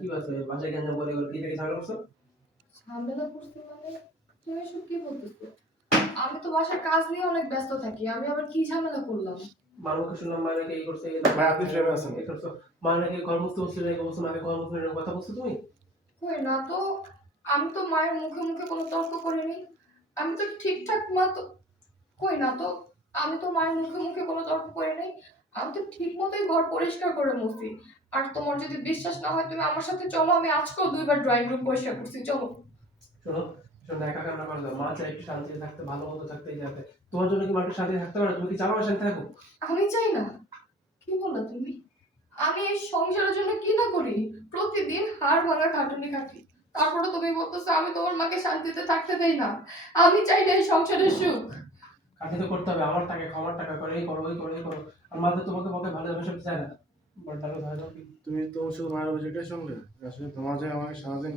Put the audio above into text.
কি আছে বাসায় কেন বলে ওর কি থেকে ঝগড়া করছো? ঝামেলা করছি মানে? তুমি এসব কি বলতেছো? আমি তো বাসার কাজ নিয়ে অনেক ব্যস্ত থাকি, আমি আবার কি ঝামেলা করলাম? মারুকে শুনলাম মা নাকি এই করছে ভাই আপনি ফ্রেমে আছেন। এই করছো। মা নাকি ঘর মুছতে বলছিল এই বলছো মাকে ঘর মুছতে এরকম কথা বলছো তুমি? কই না তো, আমি তো মায়ের মুখে মুখে কোনো তর্ক করিনি। আমি তো ঠিকঠাক মা তো, কই না তো, আমি তো মায়ের মুখে মুখে কোনো তর্ক করি নাই। আমি তো ঠিক মতোই ঘর পরিষ্কার করে মুছি। আর তোমার যদি বিশ্বাস না হয় তুমি আমার সাথে চলো, আমি আজকেও ২ বার ড্রয়িং রুম পরিষ্কার করছি, চলো। শোনো, শোনো একা কান্না করে দাও। মা চাই একটু শান্তিতে থাকতে, ভালো মতো থাকতে এই যাতে। তোমার জন্য কি মা একটু শান্তিতে থাকতে পারে? তুমি কি চাও না শান্তি থাকুক? আমি চাই না? কি বললা তুমি? আমি এই সংসারের জন্য কি না করি? প্রতিদিন হাড় ভাঙা খাটুনি খাটি। তারপরে তুমি বলতেছো আমি তোমার মাকে শান্তিতে থাকতে দেই না। আমি চাই না এই সংসারের সুখ। কাঠি তো করতে হবে, আমার টাকা খাওয়ার টাকা করে এই করো ওই করো এই করো। আর মা তো তোমাকে পক্ষে ভালোবাসা চায় না। বড় টাকা হয় না কি? তুমি তো শুধু মায়ের অভিযোগটাই শুনলে, আসলে তোমার যে আমাকে সারাদিন